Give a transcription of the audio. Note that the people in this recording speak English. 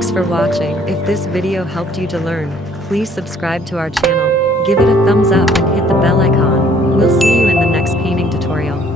Thanks for watching. If this video helped you to learn, please subscribe to our channel, give it a thumbs up and hit the bell icon. We'll see you in the next painting tutorial.